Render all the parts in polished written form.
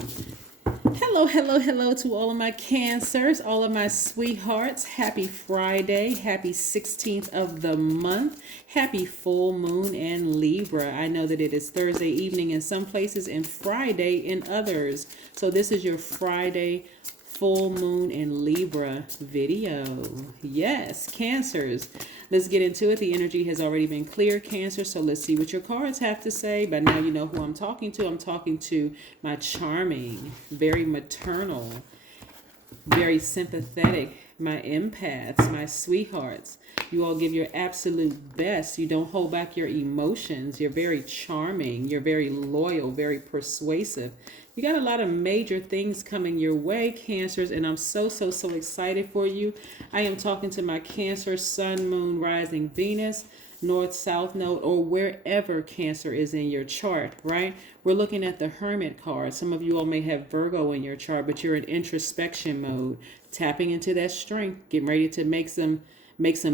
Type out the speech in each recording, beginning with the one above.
Hello, hello, hello to all of my Cancers, all of my sweethearts. Happy Friday. Happy 16th of the month. Happy full moon in Libra. I know that it is Thursday evening in some places and Friday in others. So this is your Friday full moon in Libra video. Yes, Cancers. Let's get into it. The energy has already been clear, Cancer. So let's see what your cards have to say. By now you know who I'm talking to. I'm talking to my charming, very maternal, very sympathetic, my empaths, my sweethearts. You all give your absolute best. You don't hold back your emotions. You're very charming. You're very loyal, very persuasive. You got a lot of major things coming your way, Cancers, and I'm so excited for you. I am talking to my Cancer, Sun, Moon, Rising, Venus, North, South Node, or wherever Cancer is in your chart, right? We're looking at the Hermit card. Some of you all may have Virgo in your chart, but you're in introspection mode, tapping into that strength, getting ready to make some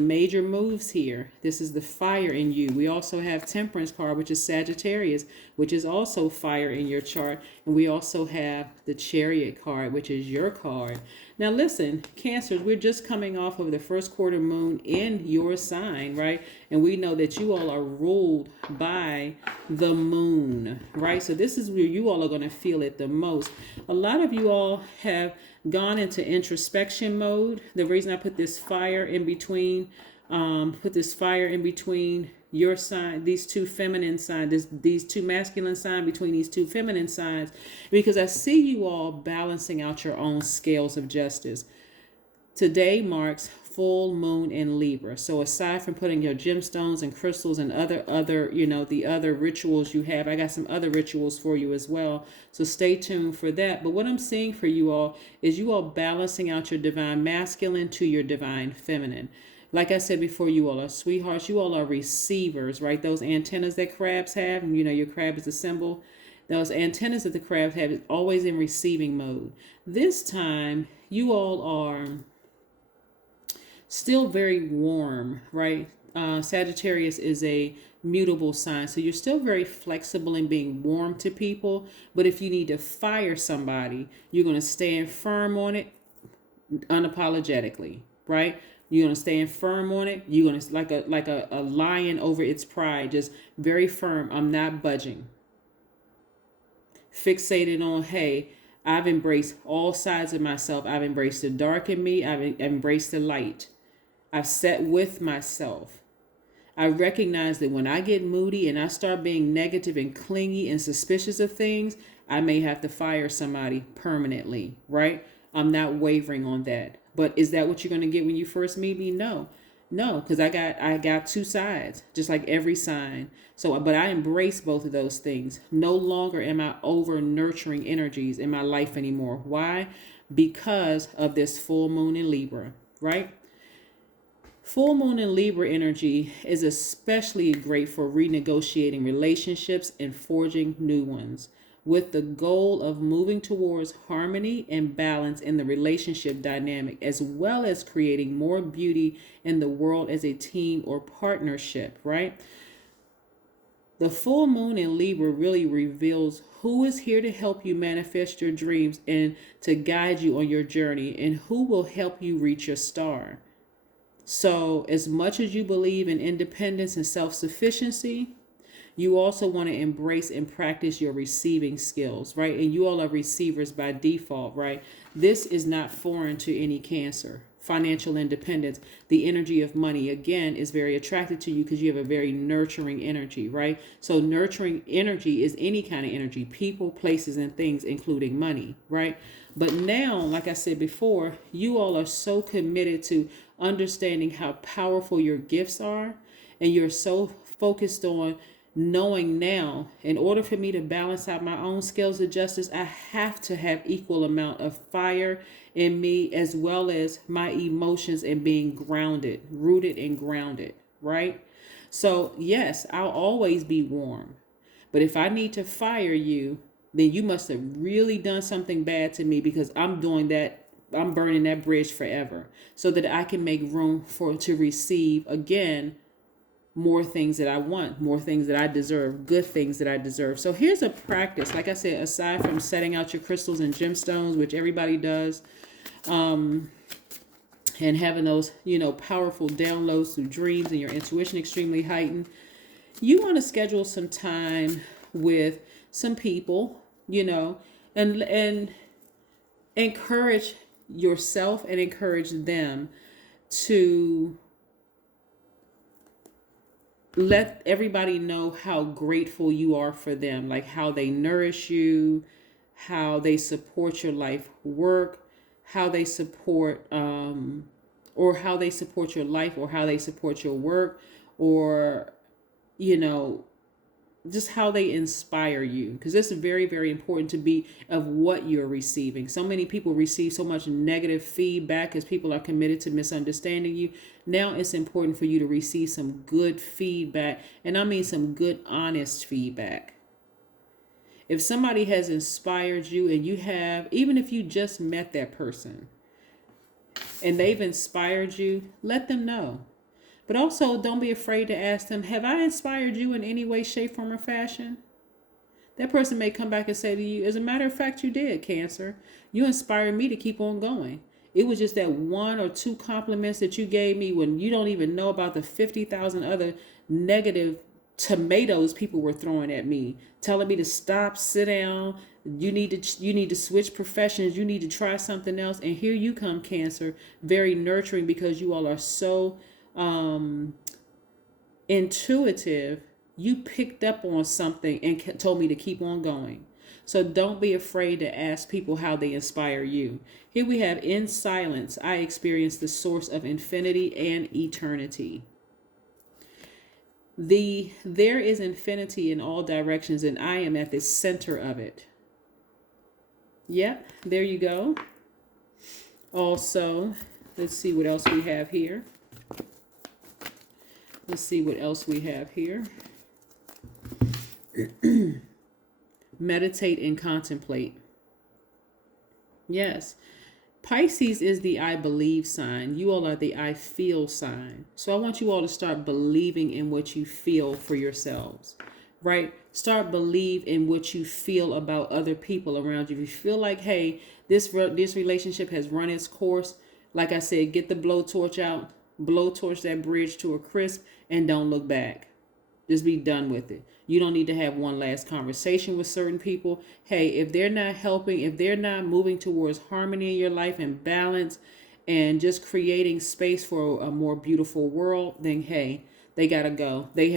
major moves here. This is the fire in you. We also have Temperance card, which is Sagittarius, which is also fire in your chart. And we also have the Chariot card, which is your card. Now listen, Cancers, we're just coming off of the first quarter moon in your sign, right? And we know that you all are ruled by the moon, right? So this is where you all are going to feel it the most. A lot of you all have gone into introspection mode. The reason I put this fire in between, your sign, these two feminine signs, these two masculine signs between these two feminine signs, because I see you all balancing out your own scales of justice. Today marks full moon in Libra. So aside from putting your gemstones and crystals and other, the other rituals you have, I got some other rituals for you as well. So stay tuned for that. But what I'm seeing for you all is you all balancing out your divine masculine to your divine feminine. Like I said before, you all are sweethearts. You all are receivers, right? Those antennas that crabs have, and your crab is a symbol. Those antennas that the crabs have is always in receiving mode. This time, you all are still very warm, right? Sagittarius is a mutable sign, so you're still very flexible in being warm to people. But if you need to fire somebody, you're going to stand firm on it unapologetically, right? You're going to stand firm on it. You're going to, like a lion over its pride, just very firm. I'm not budging. Fixated on, hey, I've embraced all sides of myself. I've embraced the dark in me. I've embraced the light. I've sat with myself. I recognize that when I get moody and I start being negative and clingy and suspicious of things, I may have to fire somebody permanently, right? I'm not wavering on that. But is that what you're going to get when you first meet me? No, because I got two sides, just like every sign. So, but I embrace both of those things. No longer am I over nurturing energies in my life anymore. Why? Because of this full moon in Libra, right? Full moon in Libra energy is especially great for renegotiating relationships and forging new ones, with the goal of moving towards harmony and balance in the relationship dynamic, as well as creating more beauty in the world as a team or partnership, right? The full moon in Libra really reveals who is here to help you manifest your dreams and to guide you on your journey, and who will help you reach your star. So as much as you believe in independence and self-sufficiency, you also want to embrace and practice your receiving skills, right? And you all are receivers by default, right? This is not foreign to any Cancer. Financial independence, the energy of money, again, is very attracted to you because you have a very nurturing energy, right? So nurturing energy is any kind of energy, people, places, and things, including money, right? But now, like I said before, you all are so committed to understanding how powerful your gifts are, and you're so focused on knowing now, in order for me to balance out my own scales of justice, I have to have equal amount of fire in me, as well as my emotions, and being grounded, rooted and grounded, right? So yes, I'll always be warm, but if I need to fire you, then you must have really done something bad to me, because I'm doing that. I'm burning that bridge forever so that I can make room to receive again more things that I want, more things that I deserve, good things that I deserve. So here's a practice. Like I said, aside from setting out your crystals and gemstones, which everybody does, and having those, powerful downloads through dreams and your intuition extremely heightened, you want to schedule some time with some people, and encourage yourself and encourage them to let everybody know how grateful you are for them, like how they nourish you, how they support your life work, how they support or how they support your life, or how they support your work, or just how they inspire you, because it's very, very important to be of what you're receiving. So many people receive so much negative feedback because people are committed to misunderstanding you. Now it's important for you to receive some good feedback, and I mean some good, honest feedback. If somebody has inspired you, and you have, even if you just met that person and they've inspired you, let them know. But also, don't be afraid to ask them, have I inspired you in any way, shape, form, or fashion? That person may come back and say to you, as a matter of fact, you did, Cancer. You inspired me to keep on going. It was just that 1 or 2 compliments that you gave me when you don't even know about the 50,000 other negative tomatoes people were throwing at me, telling me to stop, sit down, you need to switch professions, you need to try something else. And here you come, Cancer, very nurturing, because you all are so intuitive. You picked up on something and told me to keep on going. So don't be afraid to ask people how they inspire you. Here we have, in silence, I experience the source of infinity and eternity. There is infinity in all directions, and I am at the center of it. Yep, there you go. Also, let's see what else we have here. Meditate and contemplate. Yes. Pisces is the I believe sign. You all are the I feel sign. So I want you all to start believing in what you feel for yourselves, right? Start believe in what you feel about other people around you. If you feel like, hey, this relationship has run its course, like I said, get the blowtorch out, blowtorch that bridge to a crisp, and don't look back. Just be done with it. You don't need to have one last conversation with certain people. Hey, if they're not helping, if they're not moving towards harmony in your life and balance and just creating space for a more beautiful world, then hey, they gotta go. They've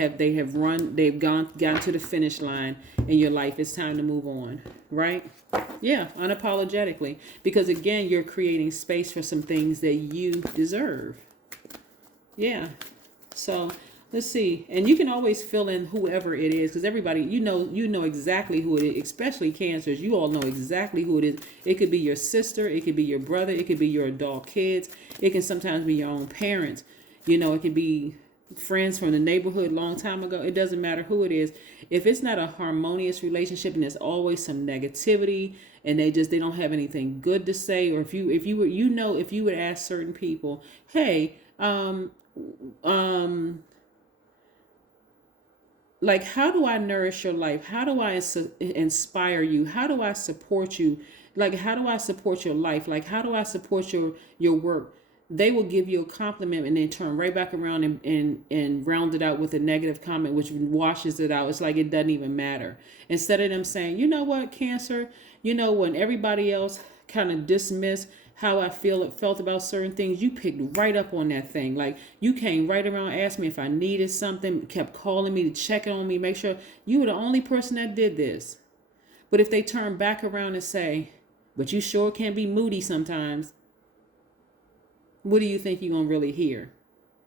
gotten to the finish line in your life. It's time to move on, right? Yeah, unapologetically. Because again, you're creating space for some things that you deserve. Yeah. So let's see. And you can always fill in whoever it is, because everybody, you know exactly who it is, especially Cancers. You all know exactly who it is. It could be your sister. It could be your brother. It could be your adult kids. It can sometimes be your own parents. It could be friends from the neighborhood long time ago. It doesn't matter who it is. If it's not a harmonious relationship and there's always some negativity and they don't have anything good to say, or if you would ask certain people, hey, like, how do I nourish your life? How do I inspire you? How do I support you? Like, how do I support your life? Like, how do I support your work? They will give you a compliment and then turn right back around and round it out with a negative comment, which washes it out. It's like it doesn't even matter. Instead of them saying, you know what, Cancer, when everybody else kind of dismissed how I felt about certain things, you picked right up on that thing. Like, you came right around, asked me if I needed something, kept calling me to check on me, make sure you were the only person that did this. But if they turn back around and say, but you sure can be moody sometimes, what do you think you're going to really hear?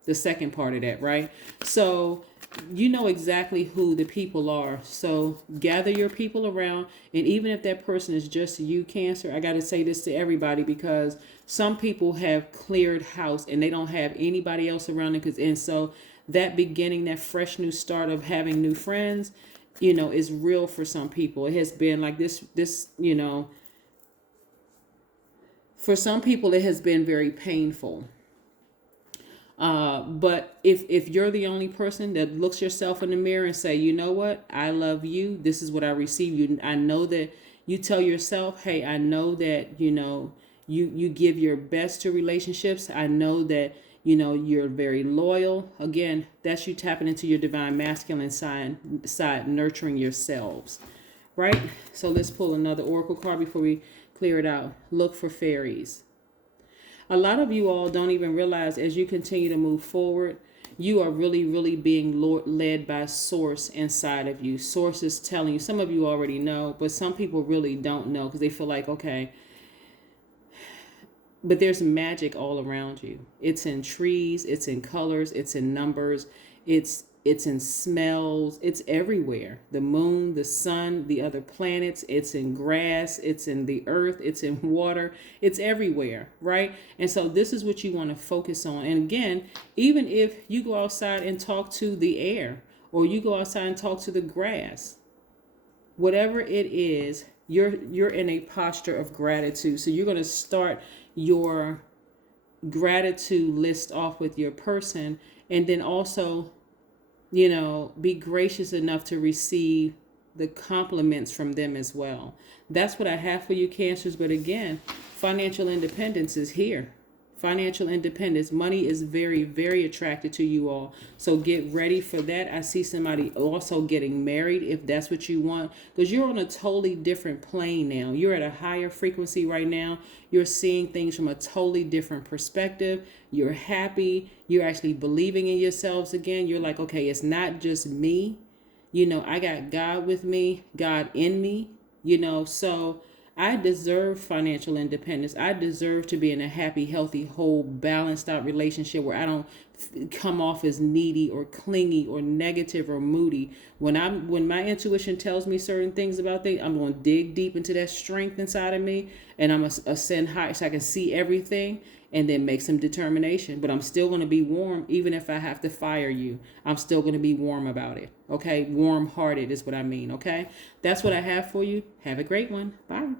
The second part of that, right? So you know exactly who the people are. So gather your people around. And even if that person is just you, Cancer, I got to say this to everybody, because some people have cleared house and they don't have anybody else around them. And so that beginning, that fresh new start of having new friends, is real for some people. It has been like this, for some people, it has been very painful. But if you're the only person that looks yourself in the mirror and say, you know what, I love you, this is what I receive. You, I know that you tell yourself, hey, I know that, you give your best to relationships. I know that, you're very loyal. Again, that's you tapping into your divine masculine side, nurturing yourselves, right? So let's pull another oracle card before we clear it out. Look for fairies. A lot of you all don't even realize, as you continue to move forward, you are really, really being led by source inside of you. Source is telling you. Some of you already know, but some people really don't know because they feel like, okay, but there's magic all around you. It's in trees, it's in colors, it's in numbers, it's in smells, it's everywhere. The moon, the sun, the other planets, it's in grass, it's in the earth, it's in water, it's everywhere, right? And so this is what you want to focus on. And again, even if you go outside and talk to the air, or you go outside and talk to the grass, whatever it is, you're in a posture of gratitude. So you're going to start your gratitude list off with your person, and then also, be gracious enough to receive the compliments from them as well. That's what I have for you, Cancers. But again, financial independence is here. Financial independence. Money is very, very attracted to you all. So get ready for that. I see somebody also getting married if that's what you want, because you're on a totally different plane now. You're at a higher frequency right now. You're seeing things from a totally different perspective. You're happy. You're actually believing in yourselves again. You're like, okay, it's not just me. I got God with me, God in me, so I deserve financial independence. I deserve to be in a happy, healthy, whole, balanced out relationship where I don't come off as needy or clingy or negative or moody. When my intuition tells me certain things about things, I'm going to dig deep into that strength inside of me, and I'm going to ascend high so I can see everything and then make some determination. But I'm still going to be warm even if I have to fire you. I'm still going to be warm about it. Okay? Warm-hearted is what I mean. Okay? That's what I have for you. Have a great one. Bye.